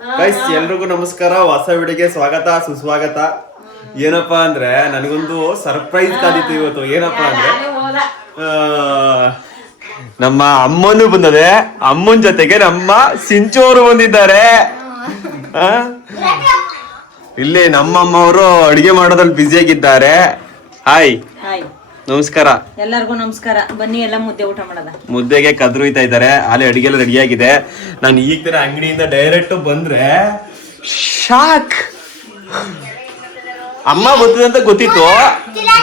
Guys ಎಲ್ರಿಗೂ ನಮಸ್ಕಾರ. ಹೊಸ ವಿಡಿಯೋಗೆ ಸ್ವಾಗತ ಸುಸ್ವಾಗತ. ಏನಪ್ಪಾ ಅಂದ್ರೆ ನನಗೊಂದು ಸರ್ಪ್ರೈಸ್ ಕಾದಿತ್ತು ಇವತ್ತು. ಏನಪ್ಪಾ ಅಂದ್ರೆ ನಮ್ಮ ಅಮ್ಮನು ಬಂದದೆ, ಅಮ್ಮನ ಜೊತೆಗೆ ನಮ್ಮ ಸಿಂಚೋರು ಬಂದಿದ್ದಾರೆ. ಇಲ್ಲಿ ನಮ್ಮಮ್ಮ ಅವರು ಅಡಿಗೆ ಮಾಡೋದ್ರಲ್ಲಿ ಬ್ಯುಸಿ ಆಗಿದ್ದಾರೆ. ಹಾಯ್ ನಮಸ್ಕಾರ. ಎಲ್ಲರಿಗೂ ನಮಸ್ಕಾರ. ಬನ್ನಿ ಎಲ್ಲ ಮುದ್ದೆ ಊಟ ಮಾಡೋದ. ಮುದ್ದೆಗೆ ಕದ್ರು ಇತಾ ಇದ್ದಾರೆ. ಅಲ್ಲಿ ಅಡಿಗೆ ಎಲ್ಲ ರೆಡಿ ಆಗಿದೆ. ನಾನು ಈಗ ತರ ಅಂಗಡಿಯಿಂದ ಡೈರೆಕ್ಟ್ ಬಂದ್ರೆ ಶಾಕ್. ಅಮ್ಮ ಬರ್ತದೆ ಅಂತ ಗೊತ್ತಿತ್ತು,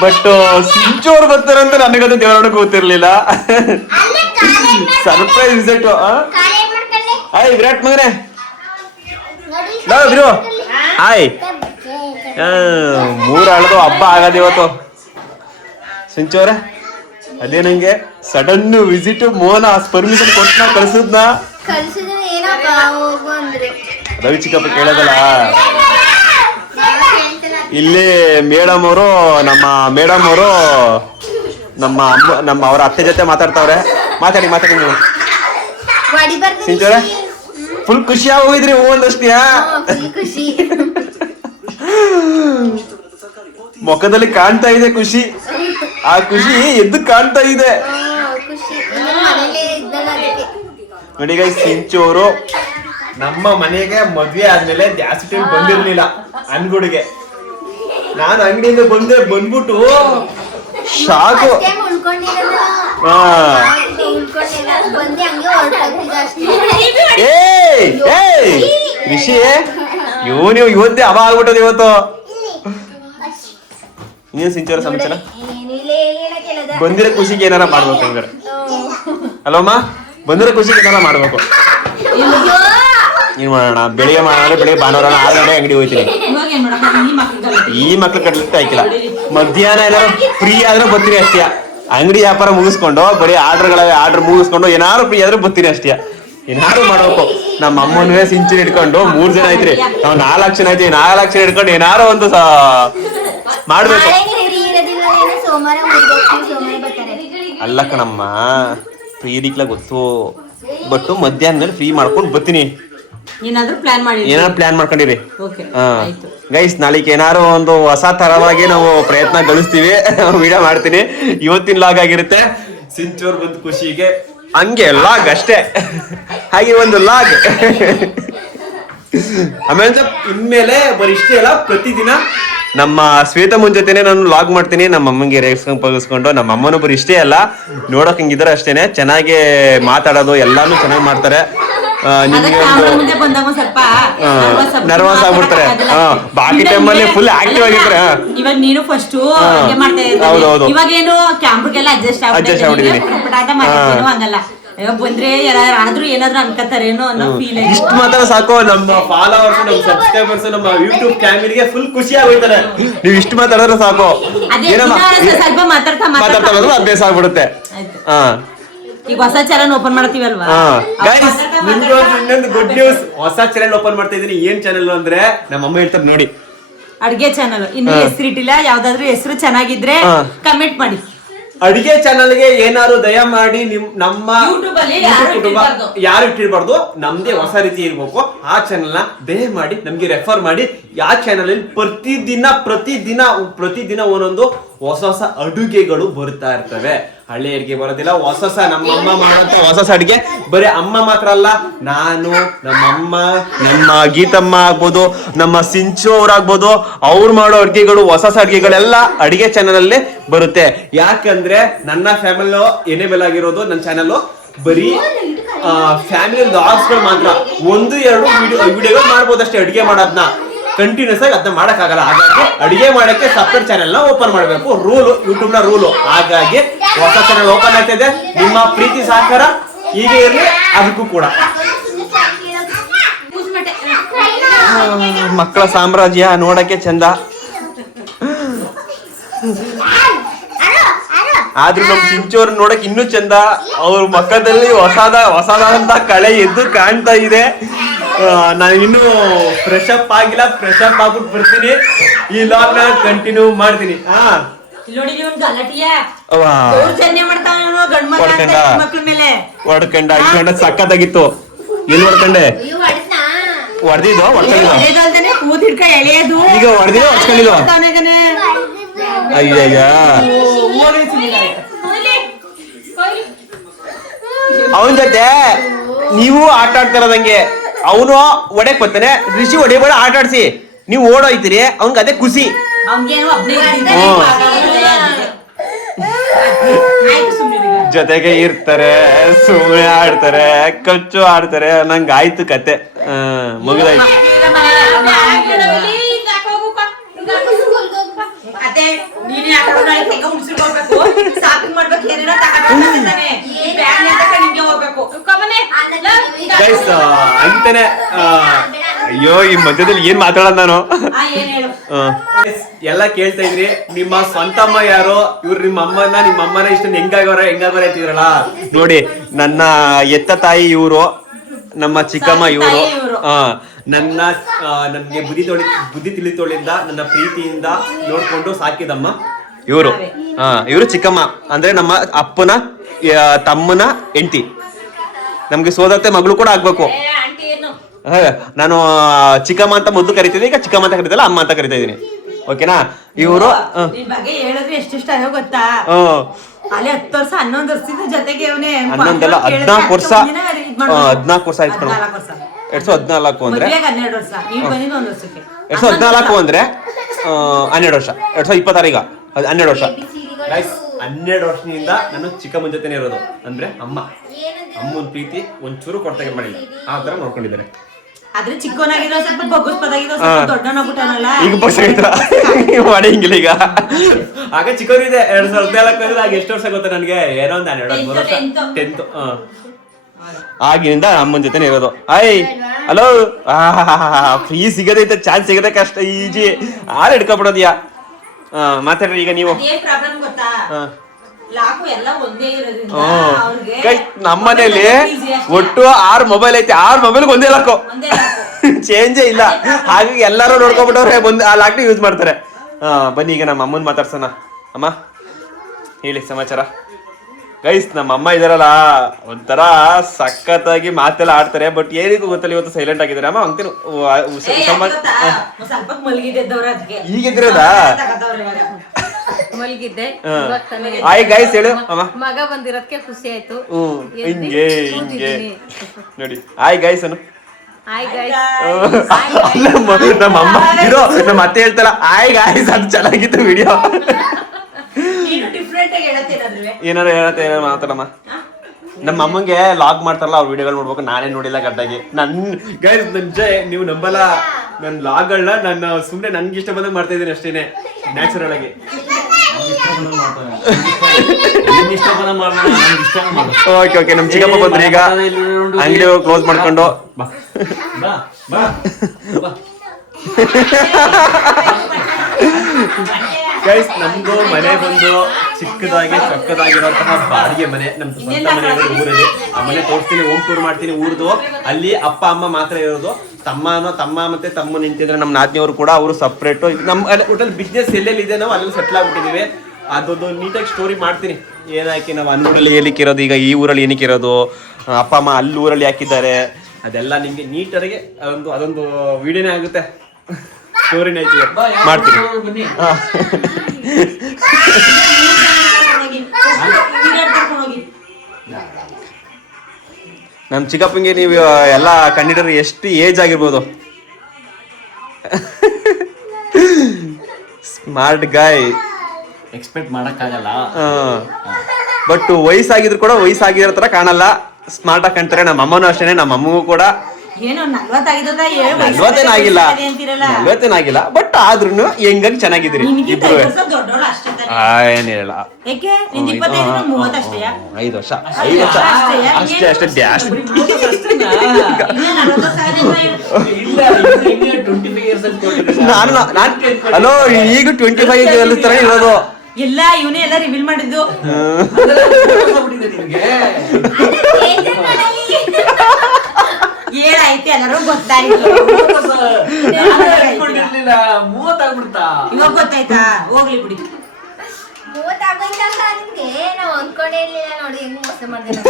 ಬಟ್ ಸಿಂಚೋರು ಬರ್ತಾರೆ ಅಂತ ನನಗದು ದೇವರೊಳಗೆ ಗೊತ್ತಿರ್ಲಿಲ್ಲ. Surprise visit. ಹಾಯ್ ವಿರಾಟ್ ಮಗನೇ, ಬಿರು. ಹಾಯ್. ಮೂರು ಹಳದು ಹಬ್ಬ ಆಗದ ಇವತ್ತು. ಸಿಂಚೋರ ಅದೇ ನಂಗೆ ಸಡನ್ ವಿಸಿಟ್. ಮೋಹನ ಪರ್ಮಿಷನ್ ಕೊಟ್ಟು ಕಳ್ಸಿದ್ನ ರವಿ ಚಿಕ್ಕಪ್ಪ ಕೇಳೋದಲ್ಲ. ಇಲ್ಲಿ ಮೇಡಮ್ ಅವರು ನಮ್ಮ ಅವ್ರ ಅತ್ತೆ ಜೊತೆ ಮಾತಾಡ್ತಾವ್ರೆ. ಮಾತಾಡಿ ನೀವು. ಸಿಂಚೋರ ಫುಲ್ ಖುಷಿ ಆಗೋಗಿದ್ರಿ ಒಂದಷ್ಟೇ. ಮುಖದಲ್ಲಿ ಕಾಣ್ತಾ ಇದೆ ಖುಷಿ. ಆ ಖುಷಿ ಎದ್ದು ಕಾಣ್ತಾ ಇದೆ ನೋಡಿ ಗೈಸ್. ಸಿಂಚೋರು ನಮ್ಮ ಮನೆಗೆ ಮದ್ವೆ ಆದ್ಮೇಲೆ ಜಾಸ್ತಿ ಟೈಮ್ ಬಂದಿರ್ಲಿಲ್ಲ ಅನ್ಗುಡಿಗೆ. ನಾನು ಅಂಗಡಿಯಿಂದ ಬಂದ್ಬಿಟ್ಟು ಶಾಕು. ರಿಷಿ ನೀವು ಇವತ್ತೇ ಹಬ್ಬ ಆಗ್ಬಿಟ್ಟದ ಇವತ್ತು. ಇನ್ನೇನು ಸಿಂಚೋರ ಸಮಾಚಾರ? ಬಂದಿರೋ ಖುಷಿಗೆ ಏನಾರ ಮಾಡ್ಬೇಕು ಹಂಗಾರೆ ಅಲ್ಲಮ್ಮ. ಬಂದಿರೋ ಖುಷಿಗೆ ಏನಾರ ಮಾಡ್ಬೇಕು. ಏನ್ ಮಾಡೋಣ, ಬೆಳಿಗ್ಗೆ ಭಾನುವಾರ 6 ಗಂಟೆ ಅಂಗಡಿ ಹೋಗ್ತೀನಿ. ಈ ಮಕ್ಳು ಕಟ್ಲಿಕ್ಕೆ ಆಯ್ಕಿಲ್ಲ. ಮಧ್ಯಾಹ್ನ ಏನಾರು ಫ್ರೀ ಆದ್ರೆ ಬರ್ತೀನಿ ಅಷ್ಟೇ. ಅಂಗಡಿ ವ್ಯಾಪಾರ ಮುಗಿಸ್ಕೊಂಡು ಬರೀ ಆರ್ಡರ್ ಮುಗಿಸ್ಕೊಂಡು ಏನಾರು ಫ್ರೀ ಆದ್ರೆ ಬರ್ತೀನಿ ಅಷ್ಟೇ. ಏನಾರು ಮಾಡ್ಬೇಕು. ನಮ್ಮ ಅಮ್ಮನವೇ ಸಿಂಚನ್ ಹಿಡ್ಕೊಂಡು 3 ಜನ ಐತ್ರಿ, ನಾವು 4 ಜನ ಐತಿ. 4 ಜನ ಹಿಡ್ಕೊಂಡು ಏನಾರು ಒಂದು ಮಾಡ್ಬೇಕು. ಅಲ್ಲ ಕಣಮ್ಮ, ಫ್ರೀ ಇರ್ಲಿಕ್ಲ ಗೊತ್ತು, ಬಟ್ ಮಧ್ಯಾಹ್ನ ಮೇಲೆ ಫ್ರೀ ಮಾಡ್ಕೊಂಡು ಬರ್ತೀನಿ. ಏನಾದ್ರು ಪ್ಲಾನ್ ಮಾಡ್ಕೊಂಡಿರಿ ಗೈಸ್. ನಾಳೆಗೆ ಏನಾರು ಒಂದು ಹೊಸ ತರವಾಗಿ ನಾವು ಪ್ರಯತ್ನ ಗಳಿಸ್ತೀವಿ. ವಿಡಿಯೋ ಮಾಡ್ತೀನಿ. ಇವತ್ತಿನ ಲಾಗ್ ಆಗಿರುತ್ತೆ. ಸಿಂಚೋರ್ ಬಂದು ಖುಷಿಗೆ ಹಂಗೆ ಲಾಗ್ ಅಷ್ಟೇ. ಹಾಗೆ ಒಂದು ಲಾಗ್. ಆಮೇಲೆ ಇನ್ಮೇಲೆ ಬರೀ ಇಷ್ಟೇ ಅಲ್ಲ, ಪ್ರತಿದಿನ ನಮ್ಮ ಶ್ವೇತಮ್ಮನ ಜೊತೆನೆ ನಾನು ಲಾಗ್ ಮಾಡ್ತೀನಿ. ನಮ್ಮ ಅಮ್ಮಂಗೆ ರೇಗಿಸ್ಕೊಂಡು ಪಗಿಸ್ಕೊಂಡು. ನಮ್ಮ ಅಮ್ಮನೂ ಬರೀ ಇಷ್ಟೇ ಅಲ್ಲ, ನೋಡೋಕ್ ಹಿಂಗಿದ್ರೆ ಅಷ್ಟೇನೆ. ಚೆನ್ನಾಗಿ ಮಾತಾಡೋದು ಎಲ್ಲಾನು ಚೆನ್ನಾಗಿ ಮಾಡ್ತಾರೆ. ನಿಮ್ಗೆ ನರ್ವಸ್ ಆಗ್ಬಿಡ್ತಾರೆ. ಬಾಕಿ ಟೈಮಲ್ಲಿ ಫುಲ್ ಆಕ್ಟಿವ್ ಆಗಿರ್ತಾರೆ. ಇವಾಗ ನೀನು ಫಸ್ಟ್ ಹೌದೌದು, ಇವಾಗೇನು ಕ್ಯಾಮ್ರಾಗೆಲ್ಲ ಅಡ್ಜಸ್ಟ್ ಆಗ್ಬಿಟ್ಟಿದ್ದೀನಿ. ಹಂಗಲ್ಲ ಬಂದ್ರೆ ಯಾರಾದ್ರೂ ಏನಾದ್ರು ಅನ್ಕತಾರೇನೋ ಅನ್ನೋ ಫೀಲ್. ಇಷ್ಟು ಮಾತ್ರ ಸಾಕು. ನಮ್ಮ ಫಾಲೋವರ್ಸ್, ನಮ್ಮ ಸಬ್ಸ್ಕ್ರೈಬರ್ಸ್, ನಮ್ಮ ಯೂಟ್ಯೂಬ್ ಫ್ಯಾಮಿಲಿಗೆ ಫುಲ್ ಖುಷಿ ಆಗೋಯ್ತಾರೆ. ನೀವು ಇಷ್ಟು ಮಾತಾಡಿದ್ರೆ ಸಾಕು. ಸ್ವಲ್ಪ ಮಾತಾಡ್ತಾ ಅಭ್ಯಾಸ ಆಗ್ಬಿಡುತ್ತೆ. ಈಗ ಹೊಸ ಚಾನಲ್ ಓಪನ್ ಮಾಡ್ತೀವಲ್ವಾ. ಇನ್ನೊಂದು ಗುಡ್ ನ್ಯೂಸ್, ಹೊಸ ಚಾನಲ್ ಓಪನ್ ಮಾಡ್ತಾ ಇದೀನಿ. ಏನ್ ಚಾನಲ್ ಅಂದ್ರೆ ನಮ್ಮ ಅಮ್ಮ ಹೇಳ್ತಾರೆ ನೋಡಿ, ಅಡ್ಗೆ ಚಾನಲ್. ಇನ್ನು ಹೆಸರಿಟ್ಟಿಲ್ಲ. ಯಾವ್ದಾದ್ರು ಹೆಸರು ಚೆನ್ನಾಗಿದ್ರೆ ಕಮೆಂಟ್ ಮಾಡಿ. ಅಡಿಗೆ ಚಾನಲ್ಗೆ ಏನಾದ್ರು ದಯ ಮಾಡಿ ನಮ್ಮ ಕುಟುಂಬ ಯಾರು ಇಟ್ಟಿರ್ಬಾರ್ದು. ನಮ್ದೇ ಹೊಸ ರೀತಿ ಇರ್ಬೇಕು. ಆ ಚಾನಲ್ ನ ದಯ ಮಾಡಿ ನಮ್ಗೆ ರೆಫರ್ ಮಾಡಿ. ಆ ಚಾನಲ್ ಅಲ್ಲಿ ಪ್ರತಿದಿನ ಒಂದೊಂದು ಹೊಸ ಅಡುಗೆಗಳು ಬರ್ತಾ ಇರ್ತವೆ. ಹಳ್ಳಿ ಅಡಿಗೆ ಬರೋದಿಲ್ಲ, ಹೊಸ ನಮ್ಮಮ್ಮ ಮಾಡುವಂತ ಹೊಸ ಅಡಿಗೆ. ಬರೀ ಅಮ್ಮ ಮಾತ್ರ ಅಲ್ಲ, ನಾನು, ನಮ್ಮಮ್ಮ, ನಮ್ಮ ಗೀತಮ್ಮ ಆಗ್ಬೋದು, ನಮ್ಮ ಸಿಂಚು ಅವ್ರಾಗ್ಬೋದು, ಅವ್ರು ಮಾಡೋ ಅಡ್ಗೆಗಳು, ಹೊಸ ಅಡ್ಗೆಗಳೆಲ್ಲ ಅಡಿಗೆ ಚಾನಲ್ ಅಲ್ಲೇ ಬರುತ್ತೆ. ಯಾಕಂದ್ರೆ ನನ್ನ ಫ್ಯಾಮಿಲಿ ಎನೇಬಲ್ ಆಗಿರೋದು ನನ್ನ ಚಾನಲ್ ಬರೀ ಫ್ಯಾಮಿಲಿ ಲಾಗ್ಸ್ಗಳು ಮಾತ್ರ. 1-2 ವಿಡಿಯೋಗಳು ಮಾಡ್ಬೋದು ಅಷ್ಟೇ. ಅಡಿಗೆ ಮಾಡೋದನ್ನ ಕಂಟಿನ್ಯೂಸ್ ಆಗಿ ಅದನ್ನ ಮಾಡಕ್ಕಾಗಲ್ಲ. ಹಾಗಾಗಿ ಅಡಿಗೆ ಮಾಡಕ್ಕೆ ಸಪರೇಟ್ ಚಾನೆಲ್ ನ ಓಪನ್ ಮಾಡಬೇಕು. ರೂಲು, ಯೂಟ್ಯೂಬ್ ನ ರೂಲು. ಹಾಗಾಗಿ ಹೊಸ ಚಾನೆಲ್ ಓಪನ್ ಆಗ್ತಾ ಇದೆ. ನಿಮ್ಮ ಪ್ರೀತಿ ಸಹಕಾರ ಹೀಗೆ ಇರಲಿ. ಅದಕ್ಕೂ ಕೂಡ ಮಕ್ಕಳ ಸಾಮ್ರಾಜ್ಯ ನೋಡಕ್ಕೆ ಚಂದ. ಆದ್ರೂ ನಮ್ ಸಿಂಚೋರ್ ನೋಡಕ್ ಇನ್ನೂ ಚಂದ. ಅವ್ರ ಮಕ್ಕದಲ್ಲಿ ಹೊಸದಾದಂತ ಕಳೆ ಎದ್ದು ಕಾಣ್ತಾ ಇದೆ. ನಾನು ಇನ್ನೂ ಫ್ರೆಶ್ ಅಪ್ ಆಗಿಲ್ಲ. ಫ್ರೆಶ್ ಅಪ್ ಆಗ್ಬಿಟ್ಟು ಬರ್ತೀನಿ. ಈ ಲಾಗ್ ನ ಕಂಟಿನ್ಯೂ ಮಾಡ್ತೀನಿ. ಹೊಡ್ಕೊಂಡ ಸಕ್ಕತ್ತಾಗಿತ್ತು. ಎಲ್ಲಿ ಹೊಡ್ಕೊಂಡೆ? ಹೊಡೆದಿದ್ದು ಹೊಡ್ಕೊಂಡಿದ್ದು ಎಳೆದಲ್ದೇನೆ ಕೂದ್ ಹಿಡ್ಕ ಎಳೆಯೋದು. ಈಗ ಹೊಡೆದಿದ್ದು ಹೊಡ್ಕೊಂಡಿದ್ದು ಅಯ್ಯಯ್ಯ ಅವನ ಜೊತೆ ನೀವು ಆಟ ಆಡ್ತಾರದಂಗೆ ಅವನು ಒಡೆಕ್ ಬರ್ತಾನೆ ಋಷಿ ಹೊಡಿಬೇಡ ಆಟ ಆಡ್ಸಿ ನೀವು ಓಡೋಯ್ತೀರಿ ಅವ್ನ್ಗೆ ಅದೇ ಖುಷಿ. ಅವ್ನಿಗೇನು ಜೊತೆಗೆ ಇರ್ತಾರೆ ಸುಮ್ಮನೆ ಆಡ್ತಾರೆ ಕಚ್ಚು ಆಡ್ತಾರೆ ನಂಗೆ ಆಯ್ತು ಕತೆ ಮುಗಿದಾಯ್ತು. ಅಂತಾನೆ ಅಯ್ಯೋ ಈ ಮಧ್ಯದಲ್ಲಿ ಏನ್ ಮಾತಾಡೋದು ನಾನು. ಎಲ್ಲ ಕೇಳ್ತಾ ಇದ್ರಿ ನಿಮ್ಮ ಸ್ವಂತ ಅಮ್ಮ ಯಾರು, ಇವ್ರು ನಿಮ್ಮ ಅಮ್ಮನ ಇಷ್ಟ ಹೆಂಗಾಗವ್ರೆ ಅಂತಿದ್ರಲ್ಲ. ನೋಡಿ ನನ್ನ ಎತ್ತ ತಾಯಿ ಇವರು, ನಮ್ಮ ಚಿಕ್ಕಮ್ಮ ಇವರು. ನನ್ಗೆ ಬುದ್ಧಿ ತಿಳಿತೋಳಿಂದ ನನ್ನ ಪ್ರೀತಿಯಿಂದ ನೋಡ್ಕೊಂಡು ಸಾಕಿದಮ್ಮ ಇವರು. ಇವರು ಚಿಕ್ಕಮ್ಮ ಅಂದ್ರೆ ನಮ್ಮ ಅಪ್ಪನ ತಮ್ಮನ ಹೆಂಡತಿ. ನಮ್ಗೆ ಸೋದತ್ತೆ ಮಗಳು ಕೂಡ ಆಗ್ಬೇಕು. ನಾನು ಚಿಕ್ಕಮ್ಮ ಅಂತ ಮೊದಲು ಕರಿತಿದ್ದೆ, ಈಗ ಚಿಕ್ಕಮ್ಮ ಅಂತ ಕರಿತಲ್ಲ ಅಮ್ಮ ಅಂತ ಕರಿತಾ ಇದೀನಿ. ಓಕೆನಾ? ಇವರು ಹೇಳಿದ್ರೆ ಎಷ್ಟಿಷ್ಟ ಆಗೋ ಗೊತ್ತಾ? ಅಲ್ಲಿ 10 ವರ್ಷ 11 ವರ್ಷದ ಜೊತೆಗೆ 11 ಅಲ್ಲ 14 ವರ್ಷ 14 ವರ್ಷ ಆಯ್ತು ಕಣ. 2014 ಅಂದ್ರೆ 12 ವರ್ಷ. ನೀವು ಬಂದಿದ್ದು 1 ವರ್ಷಕ್ಕೆ. 2014 ಅಂದ್ರೆ 12 ವರ್ಷ. 2026 ಈಗ 12 ವರ್ಷ. 12 ವರ್ಷದಿಂದ ನಾನು ಚಿಕ್ಕಮ್ಮನ ಜೊತೆನೆ ಇರೋದು. ಅಂದ್ರೆ ಅಮ್ಮನ ಪ್ರೀತಿ ಒಂಚೂರು ಕೊಡ್ತಾಗೆ ಮಾಡಿಲ್ಲ, ಆ ತರ ನೋಡ್ಕೊಂಡಿದ್ದಾರೆ. ಆದ್ರೆ ಚಿಕ್ಕವನಾಗಿರೋ ಸ್ವಲ್ಪ ಬಗ್ಗಿಸ್ಪದಾಗಿರೋ ಸ್ವಲ್ಪ ದೊಡ್ಡವನಾಗ್ಬಿಟ್ಟನಲ್ಲ. ಈಗ ಮಾಡಿಂಗಿಲ್ಲ ಈಗ. ಆಗ ಚಿಕ್ಕವರಿದೆ 2014 ಆಗ ಎಷ್ಟು ವರ್ಷ ಗೊತ್ತಾ ನನ್ಗೆ? ಏನೋ ಒಂದು 12 ವರ್ಷ 10th. ಆಗಿನಿಂದ ಅಮ್ಮನ ಜೊತೆನೆ ಇರೋದು. ಹಲೋ ಫ್ರೀ ಸಿಗದೈತೆ, ಚಾನ್ಸ್ ಸಿಗದೆ ಕಷ್ಟ, ಈಜಿ ಹಾಲು ಹಿಡ್ಕೊಬಿಡೋದ್ಯಾ. ಮಾತಾಡ್ರಿ ಈಗ ನೀವು. ನಮ್ಮನೇಲಿ ಒಟ್ಟು 6 ಮೊಬೈಲ್ ಐತೆ, 6 ಮೊಬೈಲ್ ಒಂದೇ ಲಾಕು, ಚೇಂಜೇ ಇಲ್ಲ. ಹಾಗಾಗಿ ಎಲ್ಲಾರು ನೋಡ್ಕೊಬಿಟ್ಟವ್ರೆ, ಆ ಲಾಕ್ನ ಯೂಸ್ ಮಾಡ್ತಾರೆ. ಬನ್ನಿ ಈಗ ನಮ್ಮ ಅಮ್ಮನ್ ಮಾತಾಡ್ಸೋಣ. ಅಮ್ಮ ಹೇಳಿ ಸಮಾಚಾರ. ಗೈಸ್ ನಮ್ಮ ಅಮ್ಮ ಇದಾರಲ್ಲ ಒಂಥರ ಸಖತ್ತಾಗಿ ಮಾತೆಲ್ಲ ಆಡ್ತಾರೆ, ಬಟ್ ಏನಿಗೂ ಗೊತ್ತಲ್ಲ ಇವತ್ತು ಸೈಲೆಂಟ್ ಆಗಿದ್ದಾರೆ. ಅಮ್ಮ ಅಂತೀನಿ ಈಗಿದ್ರದ ಹಾಯ್ ಗೈಸ್ ಹೇಳು ಅಮ್ಮ. ಮಗ ಬಂದಿರೋದಕ್ಕೆ ಖುಷಿ ಆಯ್ತು. ಹಿಂಗೆ ನೋಡಿ ಹಾಯ್ ಗೈಸ್ ಅನ್ನು. ನಮ್ಮ ಅಮ್ಮ ಇರೋ ನಮ್ಮ ಅತ್ತೆ ಹೇಳ್ತಾರ ಹಾಯ್ ಗೈಸ್, ಅದು ಚೆನ್ನಾಗಿತ್ತು ವಿಡಿಯೋ. ಏನಾರ ಹೇಳತ್ತೆ ಏನಾರ ಮಾತಾಡಮ್ಮ. ನಮ್ಮ ಅಮ್ಮಂಗೆ ಲಾಗ್ ಮಾಡ್ತಾರಲ್ಲ ಅವ್ರ ವಿಡಿಯೋಗಳು ನೋಡ್ಬೇಕು, ನಾನೇ ನೋಡಿಲ್ಲ ಕರೆಕ್ಟಾಗಿ. ಗೈಸ್ ನೀವು ನಂಬಲ್ಲ, ನನ್ನ ಲಾಗ್ಗಳನ್ನ ನಾನು ಸುಮ್ಮನೆ ನನ್ಗೆ ಇಷ್ಟ ಬಂದಾಗ ಮಾಡ್ತಾ ಇದ್ದೀನಿ ಅಷ್ಟೇನೆ, ನ್ಯಾಚುರಲ್ ಆಗಿ. ಓಕೆ ನಮ್ ಚಿಕ್ಕಪ್ಪ ಬಂದ್ರಿ ಈಗ, ಅಂಗಡಿ ಕ್ಲೋಸ್ ಮಾಡ್ಕೊಂಡು. ಗೈಸ್ ನಮ್ದು ಮನೆ ಬಂದು ಚಿಕ್ಕದಾಗಿ ಚೊಕ್ಕದಾಗಿರುವಂತಹ ಬಾಡಿಗೆ ಮನೆ, ನಮ್ದು ಸ್ವಂತ ಮನೆ ಊರಲ್ಲಿ. ಆ ಮನೆ ತೋರಿಸ್ತೀನಿ, ಹೋಮ್ ಟೂರ್ ಮಾಡ್ತೀನಿ ಊರ್ದು. ಅಲ್ಲಿ ಅಪ್ಪ ಅಮ್ಮ ಮಾತ್ರ ಇರೋದು, ತಮ್ಮ ಮತ್ತೆ ತಮ್ಮ ನಿಂತಿದ್ರೆ ನಮ್ಮ ನಾದಿನಿಯವರು ಕೂಡ, ಅವರು ಸಪ್ರೇಟ್. ನಮ್ಮ ಒಟ್ಟಲ್ಲಿ ಬಿಸ್ನೆಸ್ ಎಲ್ಲೆಲ್ಲಿ ಇದೆ ನಾವು ಅಲ್ಲಿ ಸೆಟ್ಲ್ ಆಗ್ಬಿಟ್ಟಿದೀವಿ. ಅದೊಂದು ನೀಟಾಗಿ ಸ್ಟೋರಿ ಮಾಡ್ತೀನಿ. ಏನಾಕಿ ನಾವು ಅಲ್ಲೂರಲ್ಲಿ ಏನಕ್ಕೆ ಇರೋದು, ಈಗ ಈ ಊರಲ್ಲಿ ಏನಕ್ಕೆ ಇರೋದು, ಅಪ್ಪ ಅಮ್ಮ ಅಲ್ಲಿ ಊರಲ್ಲಿ ಹಾಕಿದ್ದಾರೆ, ಅದೆಲ್ಲ ನಿಮ್ಗೆ ನೀಟಾಗಿ ಅದೊಂದು ವಿಡಿಯೋನೇ ಆಗುತ್ತೆ, ಸ್ಟೋರಿನೇ ಐತಿ ಮಾಡ್ತೀನಿ. ನಮ್ ಚಿಕ್ಕಪ್ಪಂಗೆ ನೀವು ಎಲ್ಲ ಕಂಡಿಡ್ರಿ ಎಷ್ಟು ಏಜ್ ಆಗಿರ್ಬೋದು. ಸ್ಮಾರ್ಟ್ ಗಾಯ್, ಎಕ್ಸ್ಪೆಕ್ಟ್ ಮಾಡಕ್ಕಾಗಲ್ಲ. ಬಟ್ ವಯಸ್ಸಾಗಿದ್ರು ಕೂಡ ವಯಸ್ಸಾಗಿರೋ ತರ ಕಾಣಲ್ಲ, ಸ್ಮಾರ್ಟ್ ಆಗಿ ಕಾಣ್ತಾರೆ. ನಮ್ಮ ಅಮ್ಮನೂ ಅಷ್ಟೇನೆ, ನಮ್ಮ ಅಮ್ಮಗೂ ಕೂಡ ಏನೋ 40 ಆಗಿಲ್ಲ, ಬಟ್ ಆದ್ರೂ ಹೆಂಗಾಗಿ ಚೆನ್ನಾಗಿದ್ರಿ ಇಬ್ರು. ಏನಿರಲ್ಲ 5 ವರ್ಷ ಅಷ್ಟೇ ಡ್ಯಾಶ್. ನಾನು ಹಲೋ ಈಗ 25 ತರ ಇರೋದು ಎಲ್ಲ ಇವನೇ ಎಲ್ಲ ರಿವೀಲ್ ಮಾಡಿದ್ದು. ಏನಾಯ್ತು ಎಲ್ಲರೂ ಗೊತ್ತಾಯ್ತು. ಇವಾಗ ಗೊತ್ತಾಯ್ತಾ? ಹೋಗ್ಲಿ ಬಿಡಿ. 30 ಆಗೋಯ್ತಂತ ನಿಮ್ಗೆ ನಾವು ಅನ್ಕೊಂಡೇ ಇರ್ಲಿಲ್ಲ. ನೋಡಿ ಹೆಂಗ್ ಮೋಸ ಮಾಡಿದೆ.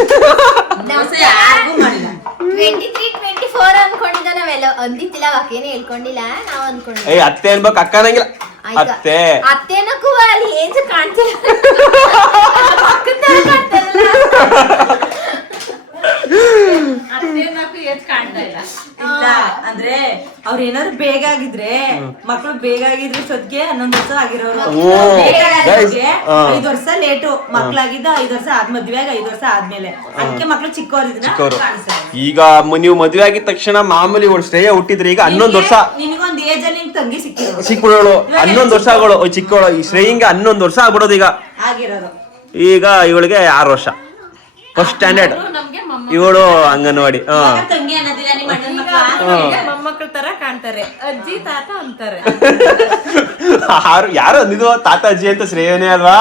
23, 24 4 ಅನ್ಕೊಂಡಿದ್ದ ನಾವೆಲ್ಲ ಅಂದಿತ್ತಿಲ್ಲ ಅಕ್ಕೇನೆ ಹೇಳ್ಕೊಂಡಿಲ್ಲ ನಾವ್ ಅನ್ಕೊಂಡಿದ್ವಿ. ಏಯ್ ಅತ್ತೆ ಅನ್ಬೇಕು ಅಕ್ಕ ಅನ್ನಂಗಿಲ್ಲ. ಅತ್ತೆ ಅತ್ತೇನಕ್ಕೂ ಅಲ್ಲಿ ಏನ್ ಕಾಣ್ತಿಲ್ಲ ಪಕ್ಕದ ತರ ಕಾಣ್ತಾರಲ್ಲ. ಅತ್ತೇನಕ್ಕೂ ಏನ್ ಕಾಣ್ತಾ ಇಲ್ಲ. ಇಲ್ಲ ಅಂದ್ರೆ ಅವ್ರ ಏನಾದ್ರು ಬೇಗ ಆಗಿದ್ರೆ ಮಕ್ಳು ಬೇಗ ಆಗಿದ್ರೆ ಸದ್ಗೆ 11 ವರ್ಷ ಆಗಿರೋರು. ಬೇಗ ಆಗಿದ್ರೆ 5 ವರ್ಷ ಲೇಟು ಮಕ್ಳಾಗಿದ್ದ 5 ವರ್ಷ ಮದ್ವೆ ಆಗಿ 5 ವರ್ಷ ಆದ್ಮೇಲೆ ಅದಕ್ಕೆ ಮಕ್ಳು ಚಿಕ್ಕವರಿದ್ರು. ಈಗ ನೀವು ಮದ್ವೆ ಆಗಿದ ತಕ್ಷಣ ಮಾಮೂಲಿ ಒಂದು ಶ್ರೇಯ ಹುಟ್ಟಿದ್ರೆ ಈಗ 11 ವರ್ಷ ನಿನಗೊಂದ್ ಏಜ್ ಅಲ್ಲಿ ನಿನ್ ತಂಗಿ ಚಿಕ್ಕವಳು 11 ವರ್ಷ ಆಗೋಳು ಚಿಕ್ಕವಳು. ಈ ಶ್ರೇಯಿಂಗೆ 11 ವರ್ಷ ಆಗ್ಬಿಡೋದು ಈಗ ಆಗಿರೋದು. ಈಗ ಇವಳಿಗೆ 6 ವರ್ಷ ಫಸ್ಟ್ ಸ್ಟ್ಯಾಂಡರ್ಡ್. ಇವಳು ಅಂಗನವಾಡಿ. ತಂಗಿ ಅನ್ನೋದಿಲ್ಲ ನಿಮ್ಮ ಅಣ್ಣನ ಮೊಮ್ಮಕ್ಕಳ ತರ ಕಾಣ್ತಾರೆ. ಅಜ್ಜಿ ತಾತ ಅಂತಾರೆ. ಯಾರು ಅಂದಿದ್ದು ತಾತ ಅಜ್ಜಿ ಅಂತ ಶ್ರೇಯನೇ ಅಲ್ವಾ?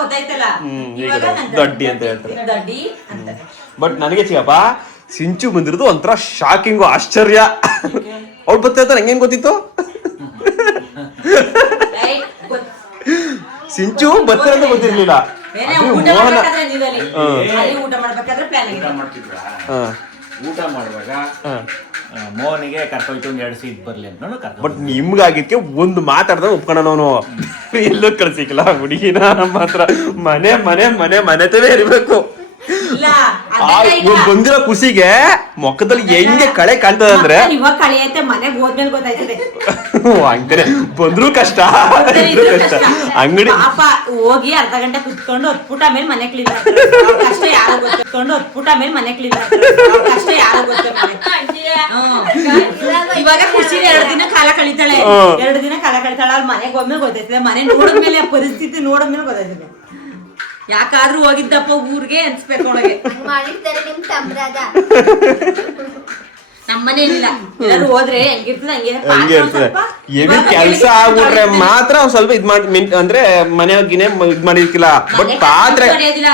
ಗೊತ್ತಾಯ್ತಲ್ಲ ದೊಡ್ಡಿ ಅಂತ ಹೇಳ್ತಾರೆ. ದೊಡ್ಡಿ ಅಂತ. ಬಟ್ ನನಗೆ ಚಿಕ್ಕಪ್ಪ ಸಿಂಚು ಬಂದಿರೋದು ಒಂಥರ ಶಾಕಿಂಗು ಆಶ್ಚರ್ಯ. ಅವ್ಳು ಬರ್ತಾ ನಂಗೇನ್ ಗೊತ್ತಿತ್ತು? ಸಿಂಚು ಬರ್ತಿರೋದು ಗೊತ್ತಿರ್ಲಿಲ್ಲ. ಊಟ ಮಾಡುವಾಗ ಮೋಹನಿಗೆ ಕರ್ಕೊಯ್ತು 2 ಸೀಟ್ ಬರ್ಲಿ ಅಂತ ಬಟ್ ನಿಮ್ಗಾಗಿದ್ಕೆ ಒಂದು ಮಾತಾಡ್ದ ಒಪ್ಕೊಂಡವನು ಎಲ್ಲೂ ಕಳ್ಸಿಕ್ಕಿಲ್ಲ. ಹುಡುಗಿನ ಮಾತ್ರ ಮನೆ ಮನೆ ಮನೆ ಮನೆತವೇ ಇರ್ಬೇಕು. ಬಂದಿರೋ ಖುಷಿಗೆ ಮುಖದಲ್ಲಿ ಹೆಂಗೆ ಕಳೆ ಕಾಣ್ತದೆ ಅಂದ್ರೆ ಇವಾಗ ಕಳೆಯತ್ತೆ ಮನೆಗೆ ಹೋದ್ಮೇಲೆ ಗೊತ್ತಾಯ್ತದೆ. ಹಂಗಾರೆ ಬಂದ್ರು ಕಷ್ಟ ಅಂಗಡಿ ಪಾಪ ಹೋಗಿ ಅರ್ಧ ಗಂಟೆ ಕುತ್ಕೊಂಡು ಹೊತ್ಬಿಟ್ಟು ಆಮೇಲೆ ಮನೆ ಕ್ಲೀನ್ ಕಷ್ಟ ಯಾರು ಗೊತ್ಕೊಂಡು ಹೊತ್ಬಿಟ್ಟು ಆಮೇಲೆ ಮನೆ ಕ್ಲೀನ್ ಕಷ್ಟ ಯಾರು ಗೊತ್ತ. ಇವಾಗ ಖುಷಿ 2 ದಿನ ಕಾಲ ಕಳಿತಾಳೆ 2 ದಿನ ಕಾಲ ಕಳಿತಾಳೆ. ಅಲ್ಲಿ ಮನೆಗೆ ಒಮ್ಮೆ ಗೊತ್ತಾಯ್ತದೆ. ಮನೆ ನೋಡಿದ್ಮೇಲೆ ಪರಿಸ್ಥಿತಿ ನೋಡಿದ್ಮೇಲೆ ಗೊತ್ತಾಯ್ತದೆ. ಯಾಕಾದ್ರೂ ಹೋಗಿದ್ದಪ್ಪ ಊರ್ಗೆ ಅನ್ಸ್ಬೇಕು ಒಳಗೆ ಮಾಡಿರ್ತಾರೆ ನಿಮ್ ತಮ್ರಾಗ. ನಮ್ಮನೇಲಿಲ್ಲ ಎಲ್ಲರೂ ಹೋದ್ರೆ ಹೆಂಗಿರ್ತದೆ ಹಂಗೆ ಇರ್ತದೆ. ಹೆವಿ ಕೆಲ್ಸ ಆಗ್ಬಿಟ್ರೆ ಮಾತ್ರ ಸ್ವಲ್ಪ ಇದ್ ಮಾಡಿ ಅಂದ್ರೆ ಮನೆಯಾಗಿನೇ ಇದ್ ಮಾಡಿರ್ಕಿಲ್ಲ. ಬಟ್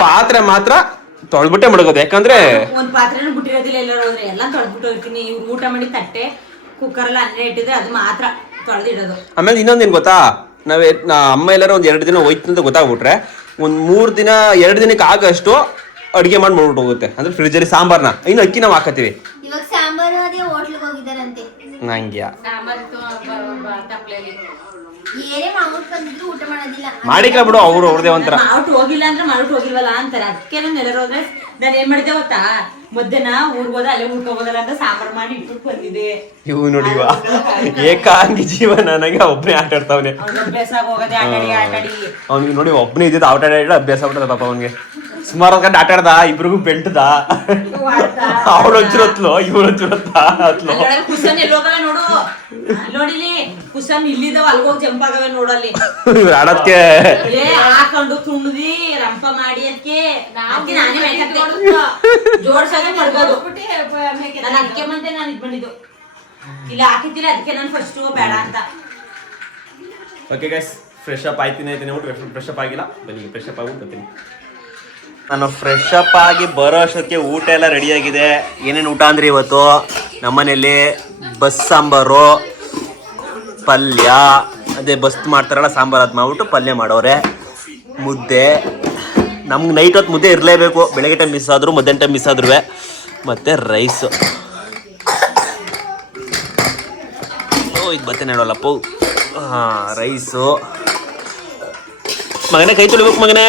ಪಾತ್ರೆ ಮಾತ್ರ ತೊಳ್ಬಿಟ್ಟೆ ಮಡಗೋದು. ಯಾಕಂದ್ರೆ ಒಂದ್ ಪಾತ್ರೆನೂ ಬಿಟ್ಟಿರೋದಿಲ್ಲ. ಎಲ್ಲರೂ ಹೋದ್ರೆ ಎಲ್ಲ ತೊಳ್ಬಿಟ್ಟು ಇರ್ತೀನಿ. ಇವ್ರು ಊಟ ಮಾಡಿ ತಟ್ಟೆ ಕುಕ್ಕರ್ ಎಲ್ಲ ಅನ್ನ ಇಟ್ಟಿದ್ರೆ ಅದು ಮಾತ್ರ ತೊಳೆದಿಡೋದು. ಆಮೇಲೆ ಇನ್ನೊಂದೇನ್ ಗೊತ್ತಾ, ಅಮ್ಮ ಎಲ್ಲಾರು ಒಂದ್ 2 ದಿನ ಹೋಯ್ತು ಅಂತ ಗೊತ್ತಾಗ್ಬಿಟ್ರೆ ಒಂದ್ 3 ದಿನ 2 ದಿನಕ್ಕೆ ಆಗಷ್ಟು ಅಡಿಗೆ ಮಾಡಿ ಮಾಡ್ಬಿಟ್ಟು ಹೋಗುತ್ತೆ. ಅಂದ್ರೆ ಫ್ರಿಜ್ ಅಲ್ಲಿ ಸಾಂಬಾರ್ನ ಇನ್ನು ಅಕ್ಕಿ ನಾವು ಹಾಕತ್ತೀವಿ. ಇವಾಗ ಸಾಂಬಾರು ಅದೇ ಹೋಟ್ಲಿಗೆ ಹೋಗಿದಾರಂತೆ. ನಂಗೆ ಏನೇ ಮಾಡ್ಬಿಟ್ಟು ಬಂದಿದ್ರು ಊಟ ಮಾಡೋದಿಲ್ಲ. ಮಾಡಿಕ್ಲ ಬಿಡು ಅವ್ರು ಅವ್ರದೇ ಒಂಥರ. ಮಾಡ್ಬಿಟ್ಟು ಹೋಗಿಲ್ಲ ಅಂದ್ರೆ ಮಾಡ್ಬಿಟ್ಟು ಹೋಗಿಲ್ವಲ್ಲ ಅಂತಾರೆ. ಅದಕ್ಕೆ ನಾನು ಎಲ್ಲರೂ ಹೋದ್ರೆ ನಾನು ಏನ್ ಮಾಡಿದೆ ಗೊತ್ತಾ, ಮಧ್ಯಾಹ್ನ ಊರ್ಗ್ ಹೋದ ಅಲ್ಲೇ ಉಳ್ಕೋಬೋದಲ್ಲ ಅಂತ ಸಾಂಬಾರ್ ಮಾಡಿ ಇಟ್ಬಿಟ್ಟು ಬಂದಿದೆ. ಇವ್ ನೋಡಿವ ಏಕಾಂಗಿ ಜೀವನ ನನಗೆ ಒಬ್ಬನೇ ಆಟ ಆಡ್ತಾವನೆ. ಅಭ್ಯಾಸ ಹೋಗೋದೆ ಆಟಾಡಿ ಅವ್ನಿಗೆ ನೋಡಿ ಒಬ್ಬನೇ ಇದ್ದಿದ್ದು ಆಟ ಆಡಿ ಅಭ್ಯಾಸ ಆಗ್ಬಿಟ್ಟದ ಪಾಪ ಅವ್ನಿಗೆ. ಸುಮಾರು ಹೊತ್ಕೊಂಡು ಆಟ ಆಡ್ದ. ಇಬ್ರಿಗೂ ಬೆಲ್ಟ್ದ. ಅವಳು ಹಚ್ಚಿರತ್ಲು ಇವಳು ಹಚ್ಚಿರತ್ಲು. ಕುಸನ್ ಎಲ್ಲೋಗಲ್ಲ ನೋಡು. ನೋಡಿಲಿ ಕುಸನ್ ಇಲ್ಲಿದಾವ ಅಲ್ಗೋಗಿ ಜಂಪ್ ಆಗವೆ ನೋಡಲ್ಲಿ. ಆಡೋದಕ್ಕೆ ಹಾಕೊಂಡು ತುಣದಿ ರಂಪ ಮಾಡಿ ಅದಕ್ಕೆ ನಾನೇ ಜೋಡ್ಸೋದೇ ಮಾಡ್ಬೋದು. ನಾನು ಅದಕ್ಕೆ ಮತ್ತೆ ನಾನು ಇದ್ ಬಂದಿದ್ದು ಇಲ್ಲ ಹಾಕಿದ್ದಿಲ್ಲ. ಅದಕ್ಕೆ ನಾನು ಫಸ್ಟ್ ಬೇಡ ಅಂತ. ಓಕೆ ಗೈಸ್, ಫ್ರೆಶ್ ಅಪ್ ಆಯ್ತೀನಿ ಫ್ರೆಶ್ ಅಪ್ ಆಗಿಲ್ಲ. ಬನ್ನಿ ಫ್ರೆಶ್ ಅಪ್ ಆಗ್ಬಿಟ್ಟು ಬರ್ತೀನಿ. ನಾನು ಫ್ರೆಶ್ ಅಪ್ ಆಗಿ ಬರೋ ಅಷ್ಟೊತ್ತಿಗೆ ಊಟ ಎಲ್ಲ ರೆಡಿಯಾಗಿದೆ. ಏನೇನು ಊಟ ಅಂದ್ರೆ ಇವತ್ತು ನಮ್ಮನೇಲಿ ಬಸ್ ಸಾಂಬಾರು, ಪಲ್ಯ, ಅದೇ ಬಸ್ ಮಾಡ್ತಾರಲ್ಲ ಸಾಂಬಾರು ಅದು ಮಾಡ್ಬಿಟ್ಟು ಪಲ್ಯ ಮಾಡೋರೆ, ಮುದ್ದೆ. ನಮ್ಗೆ ನೈಟ್ ಹೊತ್ತು ಮುದ್ದೆ ಇರಲೇಬೇಕು. ಬೆಳಗ್ಗೆ ಟೈಮ್ ಮಿಸ್ ಆದರೂ ಮಧ್ಯಾಹ್ನ ಟೈಮ್ ಮಿಸ್ ಆದ್ರೂ. ಮತ್ತು ರೈಸು. ಇದು ಬತ್ತೆ ಹೇಳೋಲ್ಲಪ್ಪ. ರೈಸು. ಮಗನೇ ಕೈ ತೊಳಿಬೇಕು ಮಗನೇ.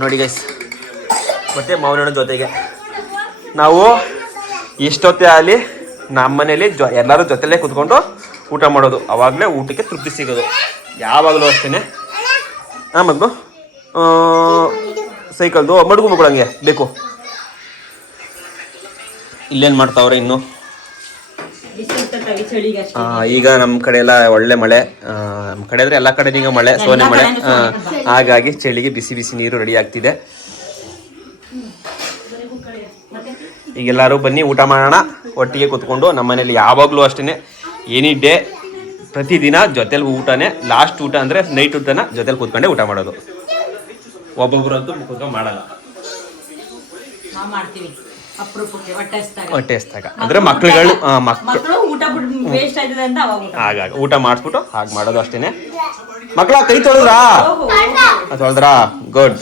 ನೋಡಿ ಗೈಸ್, ಮತ್ತು ಮೌನ ಜೊತೆಗೆ ನಾವು ಎಷ್ಟೊತ್ತೇ ಆಗಲಿ ನಮ್ಮ ಮನೇಲಿ ಎಲ್ಲರೂ ಜೊತೆಲೇ ಕೂತ್ಕೊಂಡು ಊಟ ಮಾಡೋದು. ಆವಾಗಲೇ ಊಟಕ್ಕೆ ತೃಪ್ತಿ ಸಿಗೋದು. ಯಾವಾಗಲೂ ಅಷ್ಟೇ. ಮಗು ಸೈಕಲ್ದು ಮಡುಗು ಮಗಳು ಹಂಗೆ ಬೇಕು. ಇಲ್ಲೇನು ಮಾಡ್ತಾವ್ರೆ ಇನ್ನು. ಈಗ ನಮ್ಮ ಕಡೆ ಎಲ್ಲ ಒಳ್ಳೆ ಮಳೆ. ನಮ್ಮ ಕಡೆ ಅಂದ್ರೆ ಎಲ್ಲ ಕಡೆ ಈಗ ಮಳೆ, ಸೋನೆ ಮಳೆ. ಹಾಗಾಗಿ ಚಳಿಗೆ ಬಿಸಿ ಬಿಸಿ ನೀರು ರೆಡಿ ಆಗ್ತಿದೆ. ಈಗೆಲ್ಲರೂ ಬನ್ನಿ ಊಟ ಮಾಡೋಣ ಒಟ್ಟಿಗೆ ಕೂತ್ಕೊಂಡು. ನಮ್ಮ ಮನೇಲಿ ಯಾವಾಗಲೂ ಅಷ್ಟೇ ಎನಿ ಡೇ ಪ್ರತಿದಿನ ಜೊತೆಲಿ ಊಟನೇ. ಲಾಸ್ಟ್ ಊಟ ಅಂದರೆ ನೈಟ್ ಊಟನ ಜೊತೆಲಿ ಕೂತ್ಕೊಂಡೆ ಊಟ ಮಾಡೋದು. ಒಬ್ಬೊಬ್ಬರಂತೂ ಕೂತ್ಕೊಂಡು ಮಾಡಲ್ಲ. ಹೊಟ್ಟೆ ಹಸ್ದಾಗ ಅಂದ್ರೆ ಮಕ್ಳುಗಳು ಹಾಗಾಗಿ ಊಟ ಮಾಡಿಸ್ಬಿಟ್ಟು ಹಾಗೆ ಮಾಡೋದು ಅಷ್ಟೇನೆ. ಮಕ್ಳ ಕೈ ತೊಳೆದ್ರಾ? ಗುಡ್.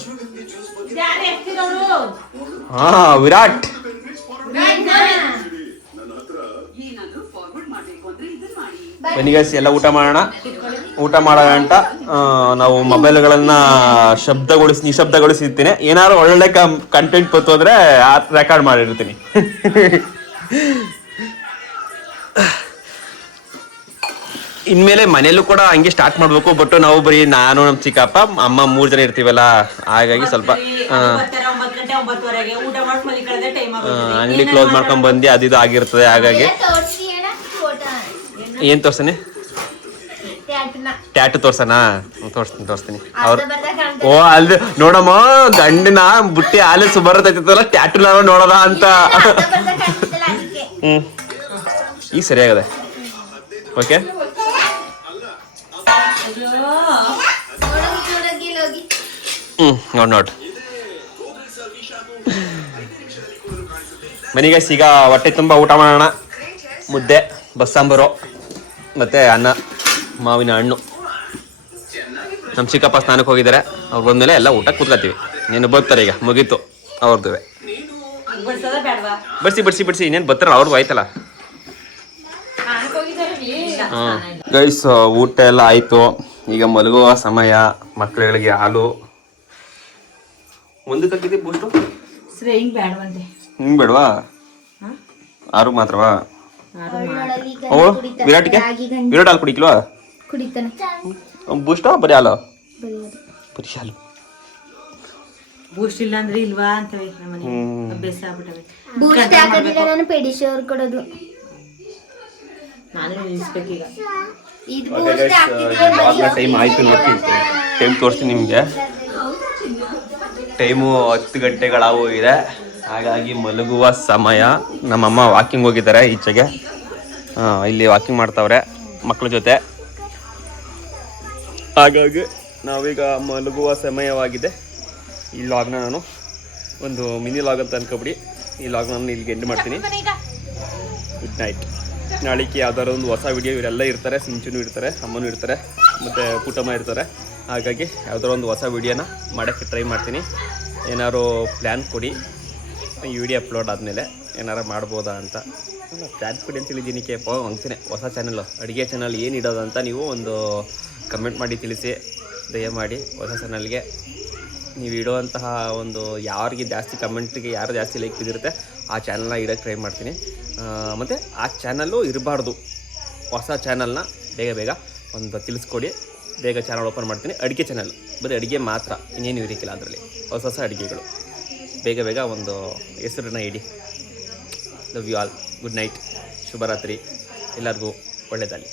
ಹಾ ವಿರಾಟ್ ಬನ್ನಿ ಗೈಸ್ ಎಲ್ಲ ಊಟ ಮಾಡೋಣ. ಊಟ ಮಾಡೋಣ ಅಂತ ನಾವು ಮೊಬೈಲ್ಗಳನ್ನ ನಿಶಬ್ದಗೊಳಿಸಿರ್ತೀನಿ. ಏನಾದ್ರು ಒಳ್ಳೆ ಕಂಟೆಂಟ್ ಬಂತು ಅಂದ್ರೆ ರೆಕಾರ್ಡ್ ಮಾಡಿರ್ತೀನಿ. ಇನ್ಮೇಲೆ ಮನೇಲೂ ಕೂಡ ಹಂಗೆ ಸ್ಟಾರ್ಟ್ ಮಾಡ್ಬೇಕು. ಬಟ್ ನಾವು ಬರೀ ನಾನು ನಮ್ಮ ಚಿಕ್ಕಪ್ಪ ಅಮ್ಮ 3 ಜನ ಇರ್ತೀವಲ್ಲ, ಹಾಗಾಗಿ ಸ್ವಲ್ಪ ಅಂಗಡಿ ಕ್ಲೋಸ್ ಮಾಡ್ಕೊಂಡ್ ಬಂದು ಅದು ಇದು ಆಗಿರ್ತದೆ. ಹಾಗಾಗಿ ಏನ್ ತೋರ್ಸನಿ? ಟ್ಯಾಟು ತೋರ್ಸನಾ? ತೋರಿಸ್ತೀನಿ ಅವ್ರು. ಓ ಅಲ್ಲಿ ನೋಡಮ್ಮ ಗಂಡಿನ ಬುಟ್ಟಿ ಹಾಲು ಸುಬರತೈತಲ್ಲ ಟ್ಯಾಟು ನಾವು ನೋಡೋದ ಅಂತ. ಈಗ ಸರಿಯಾಗದೆ. ಓಕೆ ನೋಡ್ ಮನೆಗೆ ಈಗ ಹೊಟ್ಟೆ ತುಂಬ ಊಟ ಮಾಡೋಣ. ಮುದ್ದೆ, ಬಸ್ಸಾಂಬರು ಮತ್ತೆ ಅನ್ನ, ಮಾವಿನ ಹಣ್ಣು. ನಮ್ಮ ಚಿಕ್ಕಪ್ಪ ಸ್ನಾನಕ್ಕೆ ಹೋಗಿದ್ದಾರೆ. ಅವ್ರು ಬಂದ್ಮೇಲೆ ಎಲ್ಲ ಊಟ ಕೂತ್ಕೊತೀವಿ. ನೀನು ಬರ್ತಾರೆ ಈಗ ಮುಗೀತು ಅವ್ರದ್ದು. ಬಡ್ಸಿ ಇನ್ನೇನು ಬರ್ತಾರಲ್ಲ ಅವ್ರದ್ದು ಆಯ್ತಲ್ಲ. ಗೈಸ್ ಊಟ ಎಲ್ಲ ಆಯ್ತು. ಈಗ ಮಲಗುವ ಸಮಯ. ಮಕ್ಕಳುಗಳಿಗೆ ಹಾಲು ಒಂದು ಕಕ್ಕಿದೆ ಬೂಸ್ಟು. ಹಿಂಗ್ ಬೇಡವಾ? 6 ಮಾತ್ರವಾ? ವಿರಾಟ್ ಹಾಲು ಕುಡಿಕ್ಲ್ವಾ? ಬೂಸ್ಟು ಬರೀ ಹಾಲು? ಬರೀ ಹಾಲು. ಬೂಸ್ಟ್ ಇಲ್ಲ ಅಂದ್ರೆ ಇಲ್ವಾ ಅಂತ ಅಭ್ಯಾಸ ಆಗ್ಬಿಟ್ಟವೆ. ಬೂಸ್ಟ್ ಹಾಕೋದಿಲ್ಲ, ನಾನು ಪೆಡಿಶ್ಯೂರ್ ಕೊಡೋದು. ನಾನು ನಿಲ್ಲಿಸ್ಬೇಕೀಗ. ಇದು ಬೂಸ್ಟ್ ಹಾಕಿದ್ರೆ ಟೈಮ್ ಆಯ್ತು ನೋಡ್ತೀನಿ. ಟೈಮ್ ತೋರಿಸ್ತೀನಿ ನಿಮಗೆ. ಟೈಮು 10 ಗಂಟೆಗಳಾಗೋಗಿದೆ. ಹಾಗಾಗಿ ಮಲಗುವ ಸಮಯ. ನಮ್ಮಮ್ಮ ವಾಕಿಂಗ್ ಹೋಗಿದ್ದಾರೆ ಈಚೆಗೆ. ಇಲ್ಲಿ ವಾಕಿಂಗ್ ಮಾಡ್ತಾವ್ರೆ ಮಕ್ಕಳ ಜೊತೆ. ಹಾಗಾಗಿ ನಾವೀಗ ಮಲಗುವ ಸಮಯವಾಗಿದೆ. ಈ ಲಾಗ್ನ ನಾನು ಒಂದು ಮಿನಿ ಲಾಗ್ ಅಂತ ಅನ್ಕೊಬಿಡಿ. ಈ ಲಾಗ್ನ ನಾನು ಇಲ್ಲಿಗೆ ಎಂಡ್ ಮಾಡ್ತೀನಿ. Good night. ನಾಳೆಗೆ ಯಾವ್ದಾದ್ರು ಒಂದು ಹೊಸ ವಿಡಿಯೋ ಇವರೆಲ್ಲ ಇರ್ತಾರೆ. ಸಿಂಚುನು ಇರ್ತಾರೆ, ಅಮ್ಮನೂ ಇರ್ತಾರೆ, ಮತ್ತು ಪುಟ್ಟಮ್ಮ ಇರ್ತಾರೆ. ಹಾಗಾಗಿ ಯಾವ್ದಾದ್ರು ಒಂದು ಹೊಸ ವಿಡಿಯೋನ ಮಾಡೋಕ್ಕೆ ಟ್ರೈ ಮಾಡ್ತೀನಿ. ಏನಾದ್ರು ಪ್ಲ್ಯಾನ್ ಕೊಡಿ. ಈ ವಿಡಿಯೋ ಅಪ್ಲೋಡ್ ಆದಮೇಲೆ ಏನಾರು ಮಾಡ್ಬೋದಾ ಅಂತ ಪ್ಲ್ಯಾನ್ ಕೊಡಿ ಅಂತ ಹೇಳಿದ್ದೀನಿ. ಕೇಪ ಅಂತೀನಿ ಹೊಸ ಚಾನಲ್ಲು ಅಡುಗೆ ಚಾನಲ್ ಏನು ಇಡೋದು ಅಂತ ನೀವು ಒಂದು ಕಮೆಂಟ್ ಮಾಡಿ ತಿಳಿಸಿ. ದಯಮಾಡಿ ಹೊಸ ಚಾನಲ್ಗೆ ನೀವು ಇಡುವಂತಹ ಒಂದು ಯಾರಿಗೆ ಜಾಸ್ತಿ ಕಮೆಂಟ್ಗೆ ಯಾರು ಜಾಸ್ತಿ ಲೈಕ್ ಬಿದ್ದಿರುತ್ತೆ ಆ ಚಾನಲ್ನ ಇಡೋಕ್ಕೆ ಟ್ರೈ ಮಾಡ್ತೀನಿ. ಮತ್ತು ಆ ಚಾನಲ್ಲು ಇರಬಾರ್ದು. ಹೊಸ ಚಾನಲ್ನ ಬೇಗ ಒಂದು ತಿಳಿಸ್ಕೊಡಿ. ಬೇಗ ಚಾನಲ್ ಓಪನ್ ಮಾಡ್ತೀನಿ. ಅಡುಗೆ ಚಾನಲ್, ಬರೀ ಅಡುಗೆ ಮಾತ್ರ, ಇನ್ನೇನು ಇರಕ್ಕಿಲ್ಲ ಅದರಲ್ಲಿ. ಹೊಸ ಅಡುಗೆಗಳು ಬೇಗ ಒಂದು ಹೆಸರನ್ನ ಇಡಿ. Love you all. Good night, ಶುಭರಾತ್ರಿ. ಎಲ್ಲರಿಗೂ ಒಳ್ಳೆಯದಾಗಲಿ.